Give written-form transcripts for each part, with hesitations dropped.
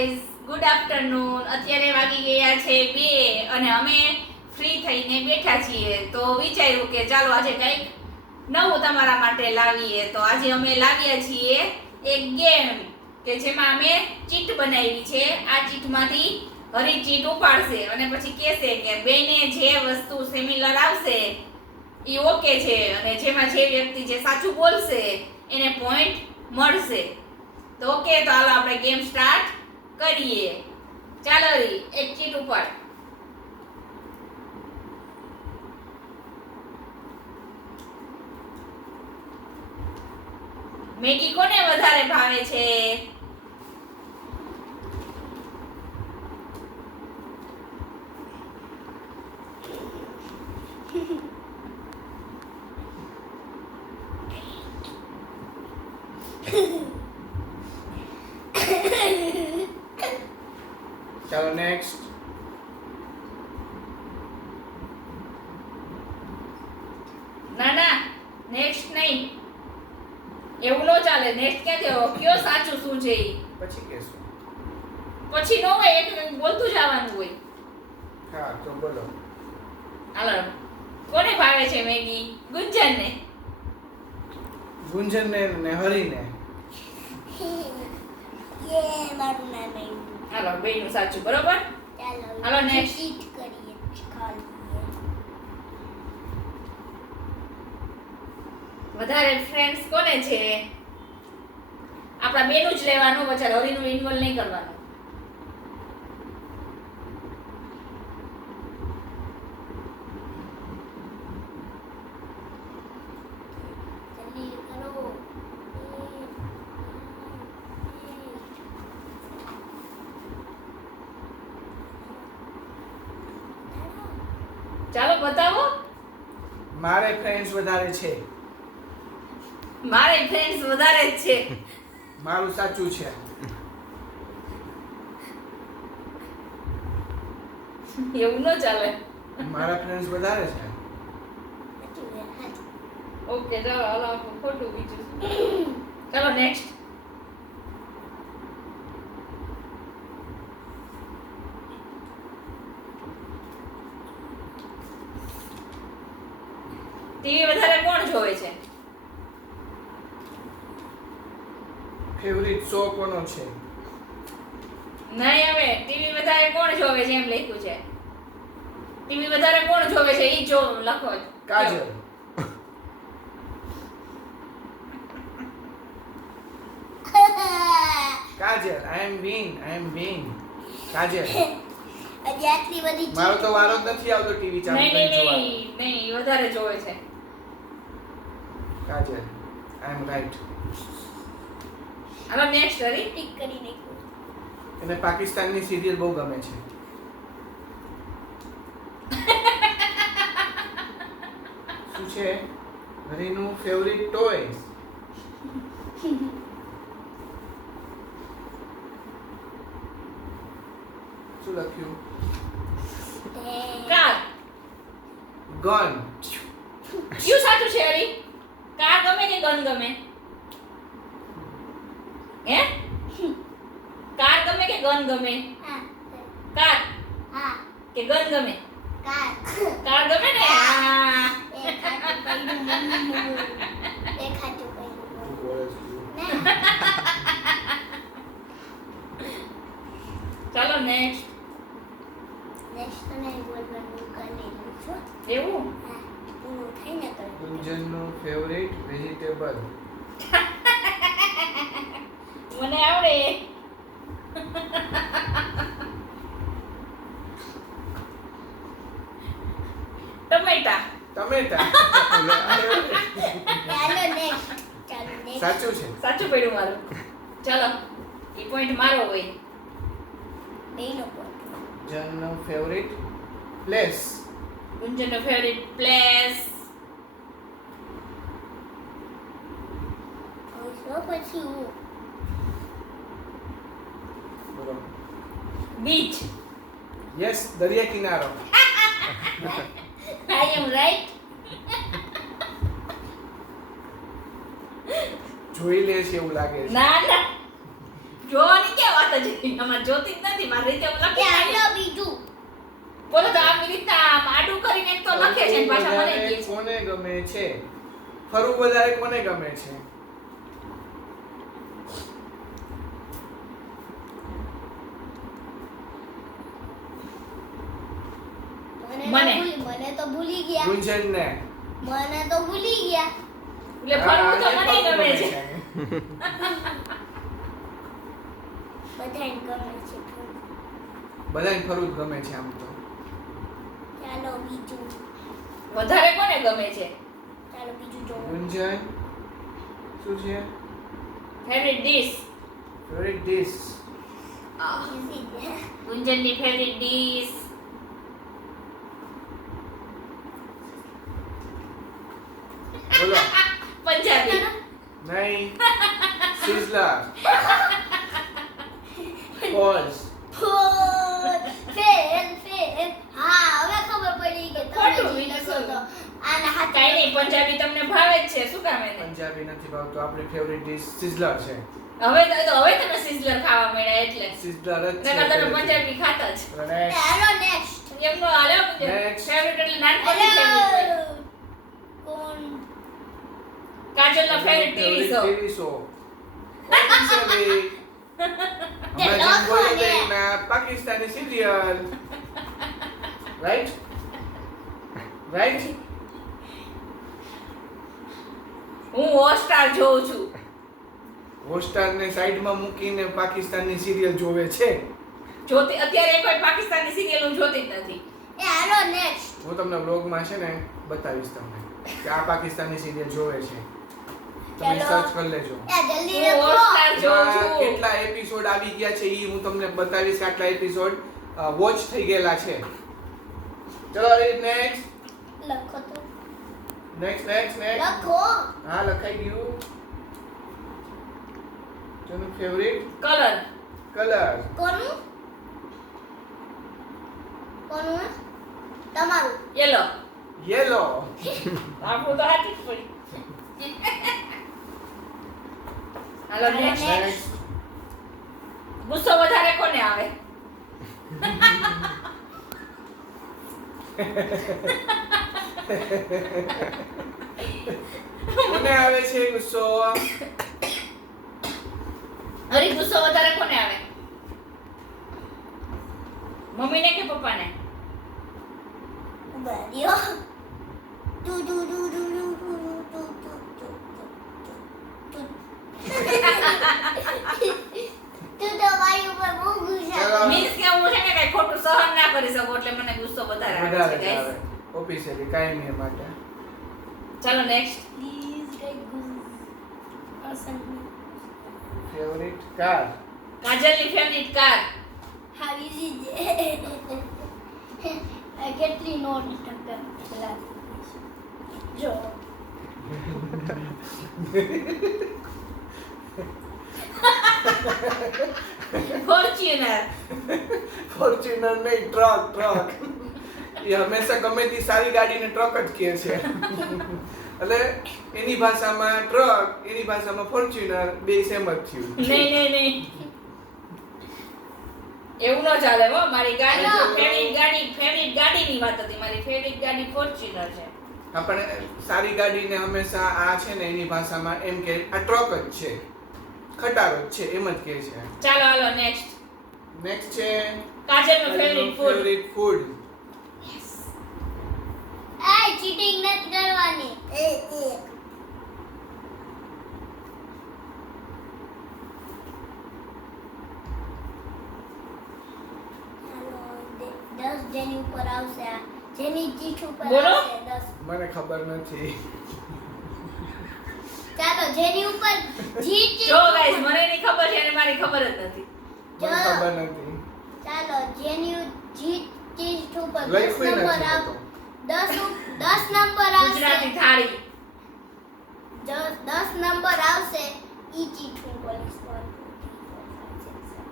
Guys, good afternoon. અત્યારે વાગી ગયા છે 2 અને અમે ફ્રી થઈને બેઠા છીએ. તો વિચાર્યું કે ચાલો આજે કંઈક નવું તમારા માટે લાવીએ. તો આજે અમે લાવ્યા છીએ એક ગેમ કે જેમાં અમે ચીટ બનાવી છે. આ ચીટમાંથી હરી ચીટ ઉપાડશે અને પછી કહેશે કે બેને જે વસ્તુ સિમિલર આવશે એ ઓકે છે અને જેમાં જે વ્યક્તિ જે સાચું બોલશે એને પોઈન્ટ મળશે. તો ઓકે, તો હાલો આપણે ગેમ સ્ટાર્ટ કરીએ. ચાલો રી, એક ચીટ ઉપર. મેગી કોને વધારે ભાવે છે? ચાલો નેક્સ્ટ. ના ના, નેક્સ્ટ નહીં, એવું ન ચાલે. નેક્સ્ટ ક્યાંથી હોય? કયો સાચું શું છે ઈ? પછી કહેશું. પછી નો હોય, એક બોલતું જવાનું હોય. હા તો બોલો. હાલો, કોને ભાવે છે મેગી? ગુંજનને. ગુંજનને ને હરીને. મારું નામ એવું. હાલો, બેયનું સાચું, બરોબર? ચાલો હાલો, next. ચીટ કરીએ ખાલી. વધારે ફ્રેન્ડ્સ કોને છે? આપણા બેનું જ લેવાનું, પછી હરીનું ઇન્વોલ્વ નહીં કરવાનું. જલ્દી કરો. ચાલો બતાવો. મારે ફ્રેન્ડ્સ વધારે છે. મારે ફ્રેન્ડ્સ વધારે જ છે. મારું સાચું છે. એવું ન ચાલે. મારા ફ્રેન્ડ્સ વધારે છે. ઓકે, ચાલો હાલો, આપણું ખોટું બીજું. ચાલો નેક્સ્ટ. ટીવી વધારે કોણ જોવે છે? ફેવરિટ શો કોનો છે? નહીં, હવે ટીવી વધારે કોણ જોવે છે એમ લખ્યું છે. ટીવી વધારે કોણ જોવે છે ઈ જો લખો. કાજલ. કાજલ. આઈ એમ વિન. કાજલ. હજી આટલી બધી મારો તો વારો જ નથી આવતો ટીવી ચાલુ નહીં કરીને નહીં જોવાનો. નહીં નહીં, ઈ વધારે જોવે છે. કાજલ. આઈ am right. Hello next Hari. Tick કરી નાખ્યું. એને પાકિસ્તાનની સિરિયલ બહુ ગમે છે. શું છે હરીનું ફેવરિટ ટોય? શું લખ્યું? કાર. ગન. કયું સાચું છે હરી? કાર ગમે કે ગન ગમે? હે? કાર ગમે કે ગન ગમે? હા કાર હા કે ગન ગમે? કાર કાર ગમે ને? હા. એક ખાતું પડ્યું મમ્મીનું. એક ખાતું પડ્યું. ના ચાલો નેક્સ્ટ. નેક્સ્ટ નહીં બોલવાનું કરી લઉં છું. એવું? હા પૂરું થઈને કરી. ગુંજનનું ફેવરિટ વેજીટેબલ. મને આવડે. ટમેટા. ટમેટા. ચાલો નેક્સ્ટ. ચાલો નેક્સ્ટ. સાચું છે. સાચું પડ્યું મારું. ચાલો, એ પોઈન્ટ મારો હોય. બેનો પોઈન્ટ. ગુંજનનું ફેવરિટ પ્લેસ. ગુંજનનો ફેવરિટ પ્લેસ. હવે પછી હું બોલો. બીચ. યસ, દરિયા કિનારો. I am right. જોઈ લે છે એવું લાગે છે. ના ના, જોવાની કે વાત જ આમાં જોતી જ નથી મારી રીતે હું એ લખી હાલો બીજું. બોલો તો આવી રીતના આમ આડું કરીને એક તો લખે છે ને પાછા મને કહે છે કોને ગમે છે? ફરવું વધારે કોને ગમે છે? મને તો ભૂલી ગયા. ગુંજનને. મને તો ભૂલી ગયા. એટલે ફરવું તો મને ગમે છે બધાને ગમે છે. બધાને ફરવું જ ગમે છે આમ તો. ચાલો બીજું. વધારે કોને ગમે છે ચાલો બીજું જોવો. ગુંજન શું છે? Favourite dish favourite dish. Easy છે. ગુંજનની ફેવરિટ ડીશ બોલો. પંજાબી નહીં. સિઝલર. પોઝ. ફેર. હા હવે ખબર પડી કે તમે ખોટું જે બીજું લખો શું? તો આના હાથ કઈ નહીં પંજાબી તમને ભાવે જ છે શું કામ એને પંજાબી નથી ભાવતું. આપણી ફેવરિટ ડિશ સિઝલર છે. હવે તમે સિઝલર ખાવા મળ્યા એટલે સિઝલર જ છે. નકર તમે પંજાબી ખાતા જ Next. હાલો નેક્સ્ટ. એમનો હાલ્યો Next. ફેવરિટ એટલે નાનપણથી ફેવરિટ હોય કોણ? કાજલનો favourite TV show TV show. Open survey. હમણાં જેમ બોલી ગઈ ના પાકિસ્તાની સિરિયલ. રાઈટ? રાઈટ? હું હોટસ્ટાર જોઉં છું હોટસ્ટાર ને સાઈડમાં મૂકીને પાકિસ્તાની સિરિયલ જોવે છે. જોતી અત્યારે કોઈ પાકિસ્તાની સિરિયલ હું જોતી જ નથી એ હાલો નેક્સ્ટ. હું તમને વ્લોગમાં છે ને બતાવીશ તમને કે આ પાકિસ્તાની સિરિયલ જોવે છે. તમે ચાલો. સર્ચ કરી લેજો. એ જલ્દી હું લખો. હોટસ્ટાર જોઉં એમાં છું કેટલા એપિસોડ આવી ગયા છે ઈ હું તમને બતાવીશ કે આટલા એપિસોડ વોચ થઈ ગયેલા છે. ચલો નેક્સ્ટ લખો તો. નેક્સ્ટ લખો. હા લખાઈ ગયું. તમારું ફેવરિટ કલર કલર. કોનું? કોનું? તમારું. Yellow yellow. આપણું તો હાથી જ પડી હાલો હાલો, next. next. ગુસ્સો વધારે કોને આવે કોને આવે છે ગુસ્સો? હરી ગુસ્સો વધારે કોને આવે મમ્મીને કે પપ્પાને બરિયો. ટુ ટુ ટુ ટુ ટુ ટુ ટુ ટુ ટુ. તું તો મારી ઉપર બહુ ગુસ્સા. ચાલો. મીન્સ કે હું છે ને કઈ ખોટું સહન ના કરી શકું એટલે મને ગુસ્સો વધારે આવે વધારે છે guys. આવે ઓફિશિયલી કાયમી માટે. ચાલો નેક્સ્ટ પ્લીઝ કઈ ગુસ્સા. Favourite car. કાજલની ફેવરિટ કાર How easy છે. કેટલી નોટ ટક્કર જો. ફોર્ચ્યુનર ફોર્ચ્યુનર નહીં ટ્રક. એ હંમેશા ગમે તે સારી ગાડીને ટ્રક જ કહે છે. એટલે એની ભાષામાં ટ્રક, એની ભાષામાં ફોર્ચ્યુનર બે સેમ જ થયું. નહીં એવું ન ચાલે હો મારી ગાડી Hello. જો ફેવરિટ ગાડીની વાત હતી મારી ફેવરિટ ગાડી ફોર્ચ્યુનર છે આપણે સારી ગાડીને હંમેશા આ છે ને એની ભાષામાં એમ કે આ ટ્રક જ છે, ખટારો જ છે એમ જ કહે છે. ચાલો હાલો નેક્સ્ટ નેક્સ્ટ છે કાજલનો ફેવરિટ ફૂડ ફેવરિટ ફૂડ. આ ચીટિંગ નથી કરવાની. ચાલો, 10 જેની ઉપર આવશે આ. જેની ચીઠ ઉપર બોલો. આવશે 10. મને ખબર નથી. ચાલો જેની ઉપર ચીઠ જો ગાઈસ મને એની ખબર છે અને મારી ખબર જ નથી મને ખબર નથી. ચાલો જેની ચીઠ ઉપર 10 લખ્યું નંબર નથી આવ તો. 10 નંબર આવશે. ગુજરાતી થાળી 10 નંબર આવશે ઈ ચીઠ હું બોલીશ. 1 2 3 4 5 6 7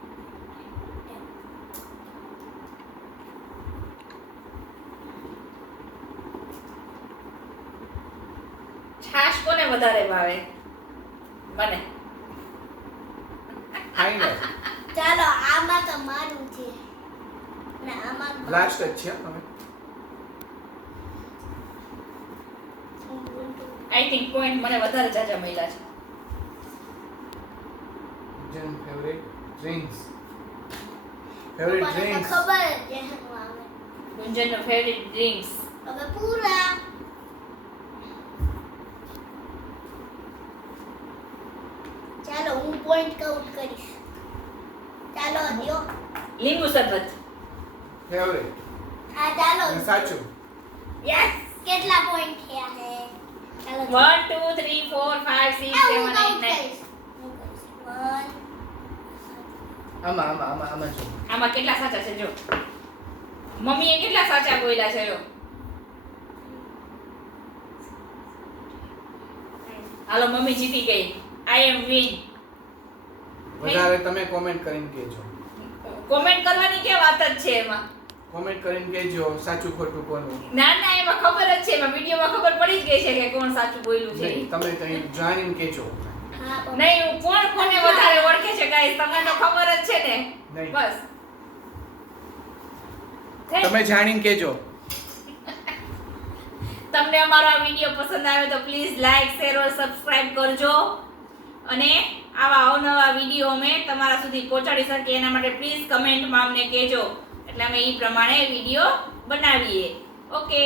8 છાશ કોને વધારે ભાવે મને ફાઇનલ. ચાલો આમાં તો મારું છે ના આમાં લાસ્ટ જ છે હવે. આઈ થિંક પોઈન્ટ મને વધારે જાજા મળ્યા છે. જેન ફેવરેટ ડ્રિંક્સ. Favourite drinks. ખબર જ છે શું આવે ગુંજનનો ફેવરિટ ડ્રિંક્સ. હવે પૂરા ચાલો હું પોઈન્ટ કાઉન્ટ કરીશ ચાલો દ્યો લીંબુ શરબત. ફેવરેટ. હા ચાલો સાચું. યસ. કેટલા પોઈન્ટ થયા છે ચાલો 1 2 3 4 5 6 7 8 9. આમાં જો. આમાં કેટલા સાચા છે જો. મમ્મીએ કેટલા સાચા બોલ્યા છે જો. હાલો મમ્મી જીતી ગઈ. આઈ એમ વિન. વધારે તમે કોમેન્ટ કરીને કહેજો. કોમેન્ટ કરવાની કે વાત જ છે એમાં. કોમેન્ટ કરીને કહેજો સાચું ખોટું કોનું. ના ના એમાં ખબર જ છે, એમાં વિડીયોમાં ખબર પડી જ ગઈ છે કે કોણ સાચું બોલ્યું છે. નહીં, તમે કંઈ જાણીને કહેજો. હા નહીં કોણ કોને વધારે ઓળખે છે ગાઈસ તમને તો ખબર જ છે ને. નહીં. બસ તમે જાણીને કહેજો. તમને અમારો આ વિડીયો પસંદ આવ્યો તો પ્લીઝ લાઈક શેર और સબસ્ક્રાઇબ કરજો અને આવા અવનવા વિડીયો અમે તમારા સુધી પહોંચાડી શકીએ એના માટે પ્લીઝ કમેન્ટમાં અમને કહેજો એટલે અમે એ પ્રમાણે વિડીયો બનાવીએ. ઓકે.